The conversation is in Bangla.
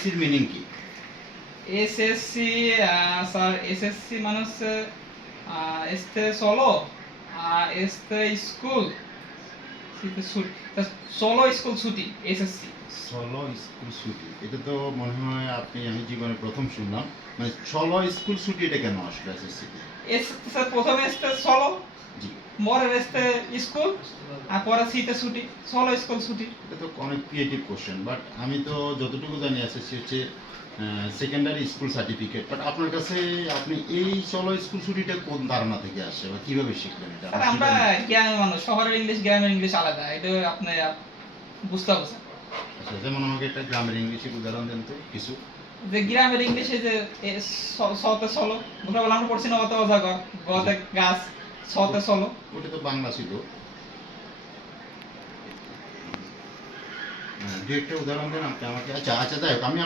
এসএসসির মিনিং কি? এসএসসি স্যার এসএসসি মানে হচ্ছে este solo este school solo school ছুটি এসএসসি। সলো স্কুল ছুটি, এটা তো মনে হয় আমি জীবনে প্রথম শুনলাম। মানে সলো স্কুল ছুটি এটা কেন আসলো এসএসসিতে? স্যার প্রথমে este solo, জি, পরে este স্কুল, আর পরে সিতে ছুটি, solo স্কুল ছুটি। এটা তো অনেক ক্রিয়েটিভ কোশ্চেন, বাট আমি তো যতটুকু জানি এসএসসি হচ্ছে সেকেন্ডারি স্কুল সার্টিফিকেট। বাট আপনার কাছে আপনি এই সলো স্কুল ছুটিটা কোন ধারণা থেকে আসে বা কিভাবে শিখলেন এটা? স্যার আমরা গ্রামের মানুষ, শহরের ইংলিশ গ্রামের ইংলিশ আলাদা, এটা আপনি বুঝতে হবে স্যার। আচ্ছা, যেমন আমাকে একটা গ্রামের ইংলিশের উদাহরণ দেন তো কিছু। যে গ্রামের ইংলিশে যে সতে সলো, ভোরবেলা আমরা পড়ছি না অত অজাগর, গতে গাছ, সতে সলো। ওটা তো বাংলা ছিল। দু একটা উদাহরণ দেন আপনি আমাকে। আচ্ছা আচ্ছা, যাই হোক, আমি